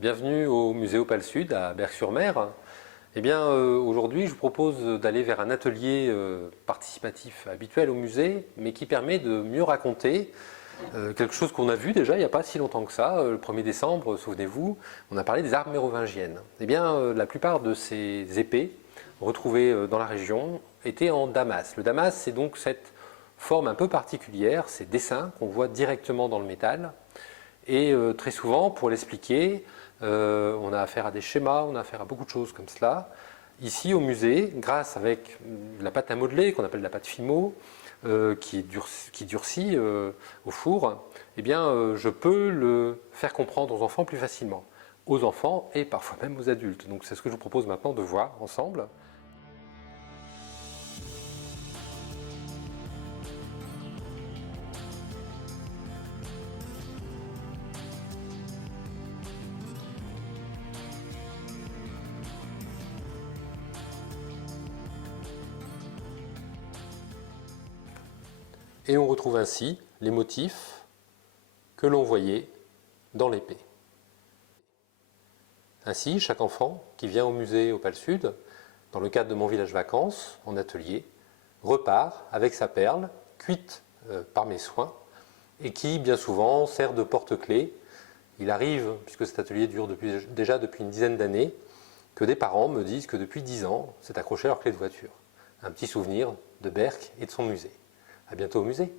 Bienvenue au musée Opale Sud à Berck-sur-Mer. Eh bien, aujourd'hui, je vous propose d'aller vers un atelier participatif habituel au musée, mais qui permet de mieux raconter quelque chose qu'on a vu déjà il n'y a pas si longtemps que ça. Le 1er décembre, souvenez-vous, on a parlé des armes mérovingiennes. Eh bien, la plupart de ces épées retrouvées dans la région étaient en damas. Le damas, c'est donc cette forme un peu particulière, ces dessins qu'on voit directement dans le métal. Et très souvent, pour l'expliquer, on a affaire à des schémas, on a affaire à beaucoup de choses comme cela. Ici, au musée, grâce avec la pâte à modeler, qu'on appelle la pâte Fimo, qui durcit au four, eh bien, je peux le faire comprendre aux enfants plus facilement. Aux enfants et parfois même aux adultes. Donc c'est ce que je vous propose maintenant de voir ensemble. Et on retrouve ainsi les motifs que l'on voyait dans l'épée. Ainsi, chaque enfant qui vient au musée Opale Sud, dans le cadre de mon village vacances, en atelier, repart avec sa perle, cuite par mes soins, et qui, bien souvent, sert de porte-clés. Il arrive, puisque cet atelier dure déjà depuis une dizaine d'années, que des parents me disent que depuis 10 ans, c'est accroché à leur clé de voiture. Un petit souvenir de Berck et de son musée. À bientôt au musée.